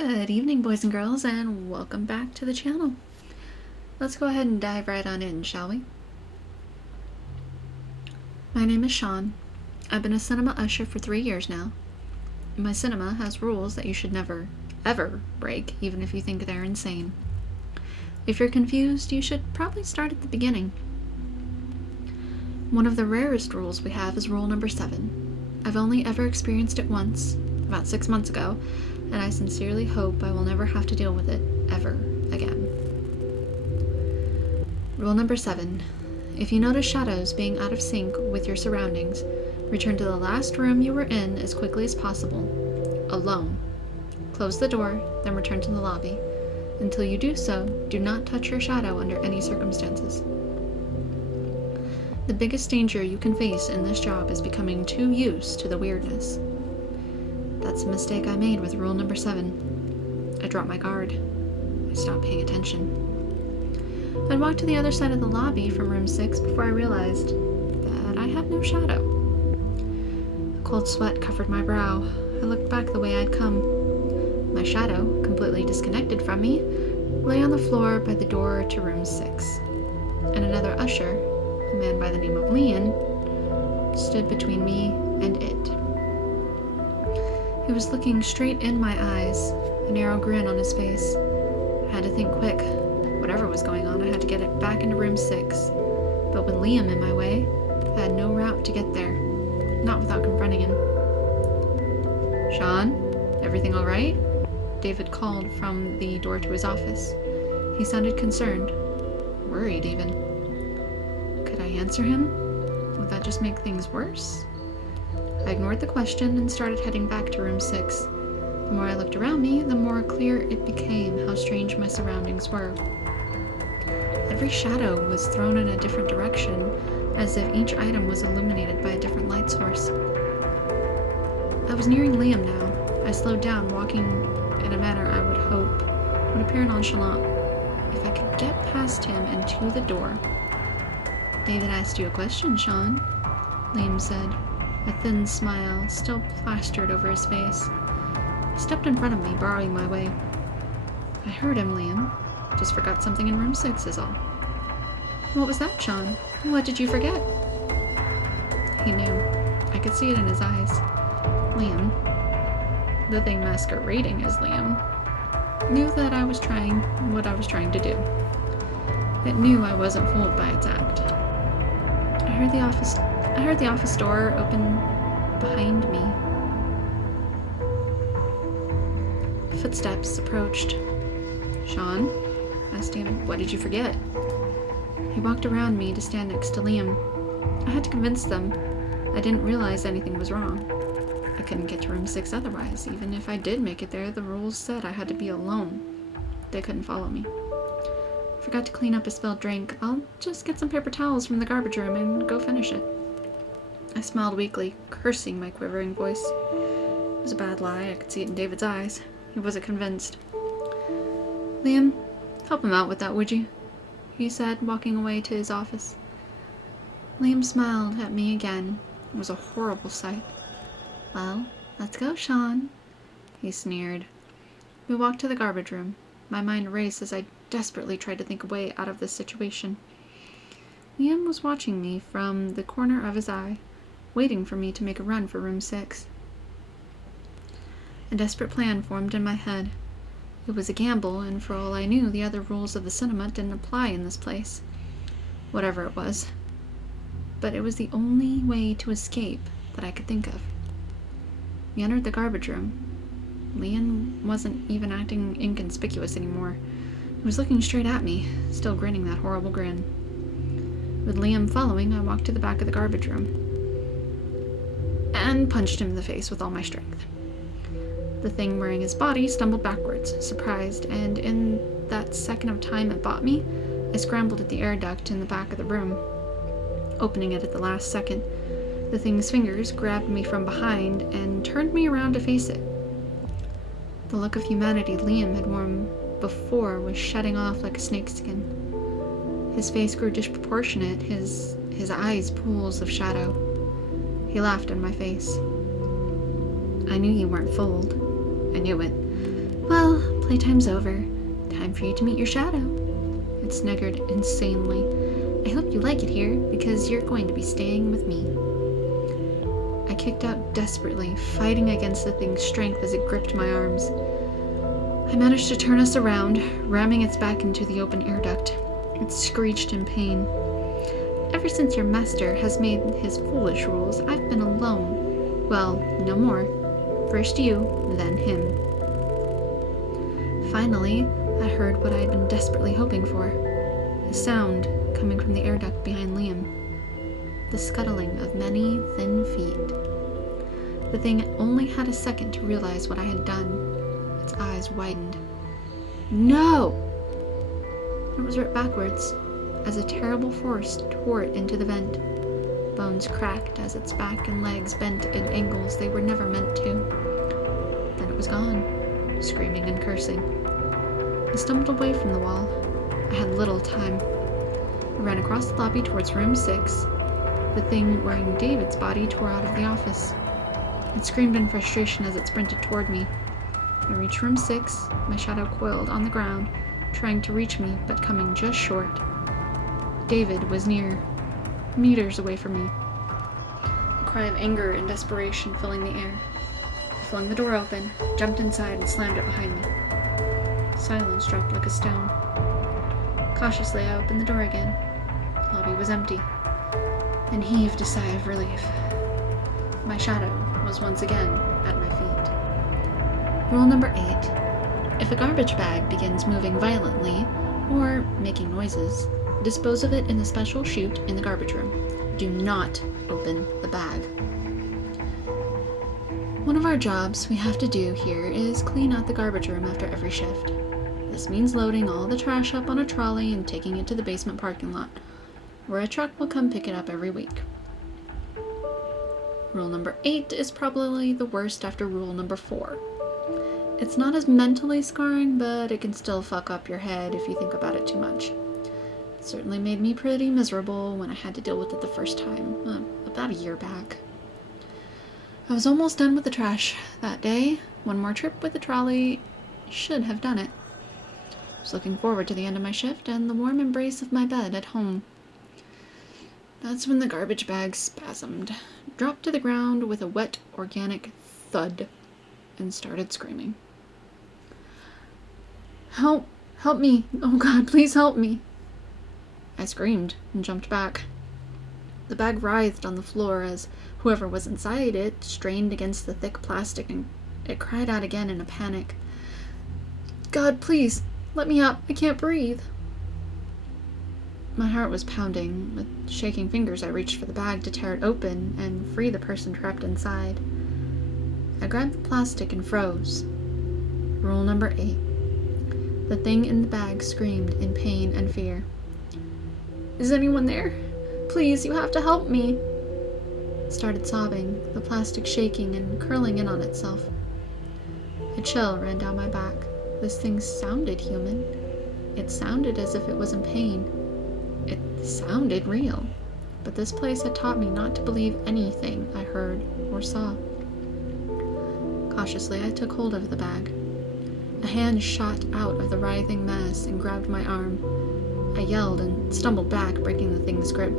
Good evening, boys and girls, and welcome back to the channel. Let's go ahead and dive right on in, shall we? My name is Sean. I've been a cinema usher for 3 years now. My cinema has rules that you should never, ever break, even if you think they're insane. If you're confused, you should probably start at the beginning. One of the rarest rules we have is rule number 7. I've only ever experienced it once, about 6 months ago, and I sincerely hope I will never have to deal with it ever again. Rule number 7. If you notice shadows being out of sync with your surroundings, return to the last room you were in as quickly as possible, alone. Close the door, then return to the lobby. Until you do so, do not touch your shadow under any circumstances. The biggest danger you can face in this job is becoming too used to the weirdness. That's a mistake I made with rule number 7. I dropped my guard. I stopped paying attention. I'd walked to the other side of the lobby from room 6 before I realized that I had no shadow. A cold sweat covered my brow. I looked back the way I'd come. My shadow, completely disconnected from me, lay on the floor by the door to room 6. And another usher, a man by the name of Leon, stood between me and it. He was looking straight in my eyes, a narrow grin on his face. I had to think quick. Whatever was going on, I had to get it back into room 6. But with Liam in my way, I had no route to get there, not without confronting him. "Sean, everything all right?" David called from the door to his office. He sounded concerned, worried even. Could I answer him? Would that just make things worse? I ignored the question and started heading back to room 6. The more I looked around me, the more clear it became how strange my surroundings were. Every shadow was thrown in a different direction, as if each item was illuminated by a different light source. I was nearing Liam now. I slowed down, walking in a manner I would hope would appear nonchalant. If I could get past him and to the door. "David asked you a question, Sean," Liam said, a thin smile still plastered over his face. He stepped in front of me, barring my way. "I heard him, Liam. Just forgot something in room 6 is all." "What was that, Sean? What did you forget?" He knew. I could see it in his eyes. Liam, the thing masquerading as Liam, knew that I was trying what I was trying to do. It knew I wasn't fooled by its act. I heard the office door open behind me. Footsteps approached. "Sean?" asked David. "What did you forget?" He walked around me to stand next to Liam. I had to convince them I didn't realize anything was wrong. I couldn't get to room 6 otherwise. Even if I did make it there, the rules said I had to be alone. They couldn't follow me. Forgot to clean up a spilled drink. I'll just get some paper towels from the garbage room and go finish it. I smiled weakly, cursing my quivering voice. It was a bad lie. I could see it in David's eyes. He wasn't convinced. "Liam, help him out with that, would you?" he said, walking away to his office. Liam smiled at me again. It was a horrible sight. "Well, let's go, Sean," he sneered. We walked to the garbage room. My mind raced as I desperately tried to think a way out of this situation. Liam was watching me from the corner of his eye, waiting for me to make a run for room 6. A desperate plan formed in my head. It was a gamble, and for all I knew, the other rules of the cinema didn't apply in this place. Whatever it was. But it was the only way to escape that I could think of. We entered the garbage room. Liam wasn't even acting inconspicuous anymore. He was looking straight at me, still grinning that horrible grin. With Liam following, I walked to the back of the garbage room and punched him in the face with all my strength. The thing wearing his body stumbled backwards, surprised, and in that second of time it bought me, I scrambled at the air duct in the back of the room, opening it at the last second. The thing's fingers grabbed me from behind and turned me around to face it. The look of humanity Liam had worn before was shedding off like a snakeskin. His face grew disproportionate, his eyes pools of shadow. He laughed in my face. I knew you weren't fooled. I knew it. Well, playtime's over. Time for you to meet your shadow. It sniggered insanely. I hope you like it here, because you're going to be staying with me. I kicked out desperately, fighting against the thing's strength as it gripped my arms. I managed to turn us around, ramming its back into the open air duct. It screeched in pain. Ever since your master has made his foolish rules, I've been alone. Well, no more. First you, then him. Finally, I heard what I had been desperately hoping for. A sound coming from the air duct behind Liam. The scuttling of many thin feet. The thing only had a second to realize what I had done. Its eyes widened. No! It was ripped backwards, as a terrible force tore it into the vent. Bones cracked as its back and legs bent at angles they were never meant to. Then it was gone, screaming and cursing. I stumbled away from the wall. I had little time. I ran across the lobby towards room 6. The thing wearing David's body tore out of the office. It screamed in frustration as it sprinted toward me. I reached room 6, my shadow coiled on the ground, trying to reach me, but coming just short. David was near, meters away from me. A cry of anger and desperation filling the air. I flung the door open, jumped inside, and slammed it behind me. Silence dropped like a stone. Cautiously, I opened the door again. The lobby was empty, and heaved a sigh of relief. My shadow was once again at my feet. Rule number 8. If a garbage bag begins moving violently, or making noises, dispose of it in the special chute in the garbage room. Do not open the bag. One of our jobs we have to do here is clean out the garbage room after every shift. This means loading all the trash up on a trolley and taking it to the basement parking lot, where a truck will come pick it up every week. Rule number 8 is probably the worst after rule number 4. It's not as mentally scarring, but it can still fuck up your head if you think about it too much. It certainly made me pretty miserable when I had to deal with it the first time, about a year back. I was almost done with the trash that day. One more trip with the trolley should have done it. I was looking forward to the end of my shift and the warm embrace of my bed at home. That's when the garbage bag spasmed, dropped to the ground with a wet, organic thud, and started screaming. Help! Help me! Oh God, please help me! I screamed and jumped back. The bag writhed on the floor as whoever was inside it strained against the thick plastic, and it cried out again in a panic. God, please, let me up. I can't breathe. My heart was pounding. With shaking fingers, I reached for the bag to tear it open and free the person trapped inside. I grabbed the plastic and froze. Rule number 8. The thing in the bag screamed in pain and fear. Is anyone there? Please, you have to help me. It started sobbing, the plastic shaking and curling in on itself. A chill ran down my back. This thing sounded human. It sounded as if it was in pain. It sounded real. But this place had taught me not to believe anything I heard or saw. Cautiously, I took hold of the bag. A hand shot out of the writhing mass and grabbed my arm. I yelled and stumbled back, breaking the thing's grip.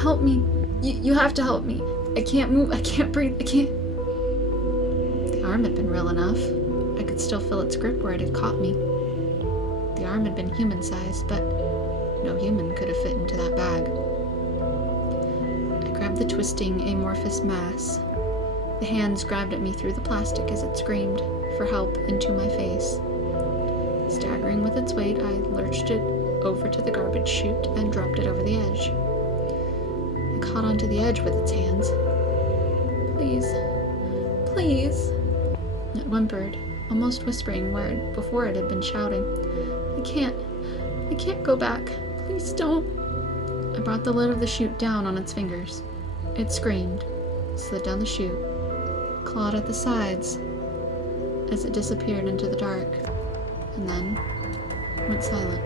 Help me! You have to help me! I can't move, I can't breathe, I can't... The arm had been real enough. I could still feel its grip where it had caught me. The arm had been human-sized, but no human could have fit into that bag. I grabbed the twisting, amorphous mass. The hands grabbed at me through the plastic as it screamed for help into my face. Staggering with its weight, I lurched it over to the garbage chute and dropped it over the edge. It caught onto the edge with its hands. Please, please, it whimpered, almost whispering where before it had been shouting. I can't go back. Please don't. I brought the lid of the chute down on its fingers. It screamed, slid down the chute, clawed at the sides as it disappeared into the dark, and then went silent.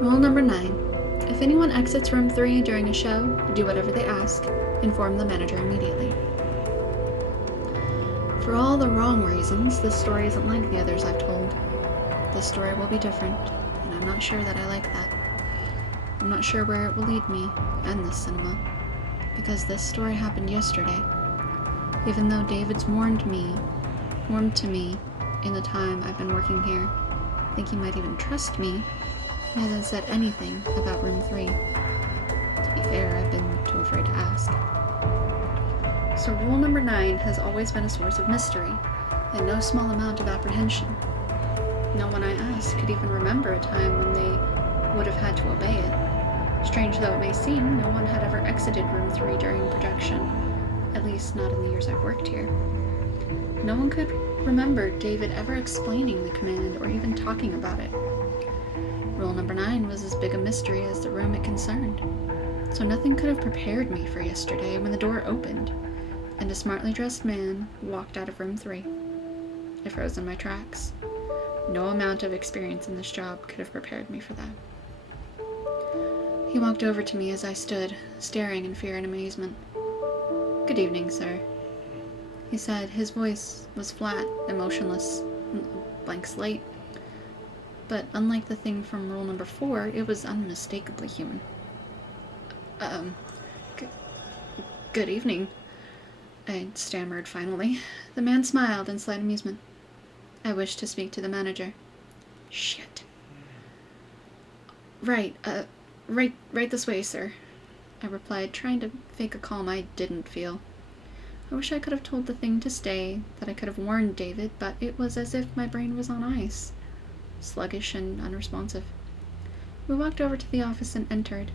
Rule number 9. If anyone exits room 3 during a show, do whatever they ask. Inform the manager immediately. For For all the wrong reasons, this story isn't like the others I've told. This story will be different, and I'm not sure that I like that. I'm not sure where it will lead me, and this cinema, because this story happened yesterday. Even though David's warmed to me in the time I've been working here, I think he might even trust me, he hasn't said anything about room 3. To be fair, I've been too afraid to ask. So rule number 9 has always been a source of mystery, and no small amount of apprehension. No one I asked could even remember a time when they would have had to obey it. Strange though it may seem, no one had ever exited room 3 during projection, at least not in the years I've worked here. No one could remember David ever explaining the command or even talking about it. Rule number 9 was as big a mystery as the room it concerned, so nothing could have prepared me for yesterday when the door opened and a smartly dressed man walked out of room 3. I froze in my tracks. No amount of experience in this job could have prepared me for that. He walked over to me as I stood, staring in fear and amazement. "Good evening, sir," he said. His voice was flat, emotionless, a blank slate. But unlike the thing from rule number 4, it was unmistakably human. Good evening," I stammered finally. The man smiled in slight amusement. "I wish to speak to the manager." Shit. Right this way, sir," I replied, trying to fake a calm I didn't feel. I wish I could have told the thing to stay, that I could have warned David, but it was as if my brain was on ice, sluggish and unresponsive. We walked over to the office and entered.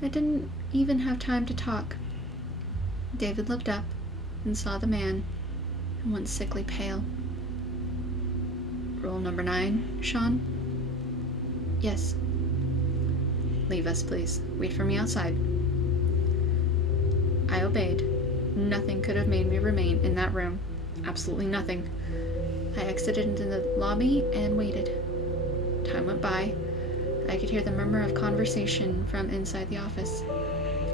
I didn't even have time to talk. David looked up and saw the man and went sickly pale. "Rule number 9, Sean?" "Yes." "Leave us, please. Wait for me outside." I obeyed. Nothing could have made me remain in that room. Absolutely nothing. I exited into the lobby and waited. Time went by. I could hear the murmur of conversation from inside the office.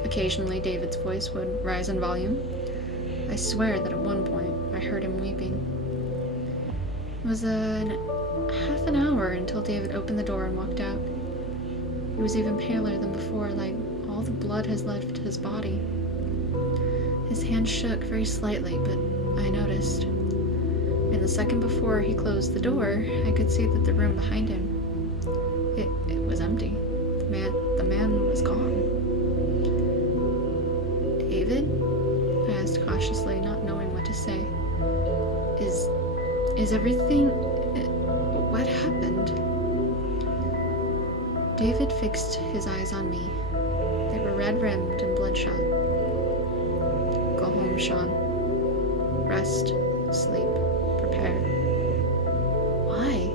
Occasionally, David's voice would rise in volume. I swear that at one point, I heard him weeping. It was half an hour until David opened the door and walked out. He was even paler than before, like all the blood has left his body. His hand shook very slightly, but I noticed. In the second before he closed the door, I could see that the room behind him, it was empty. The man was gone. "David?" I asked cautiously, not knowing what to say. Is everything... What happened?" David fixed his eyes on me. They were red-rimmed and bloodshot. "Go home, Sean. Rest, sleep, prepare." "Why?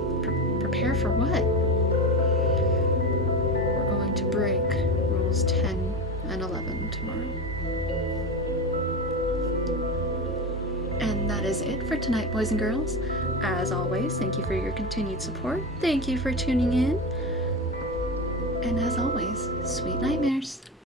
Prepare for what?" "We're going to break rules 10 and 11 tomorrow." And that is it for tonight, boys and girls. As always, thank you for your continued support. Thank you for tuning in. And as always, sweet nightmares.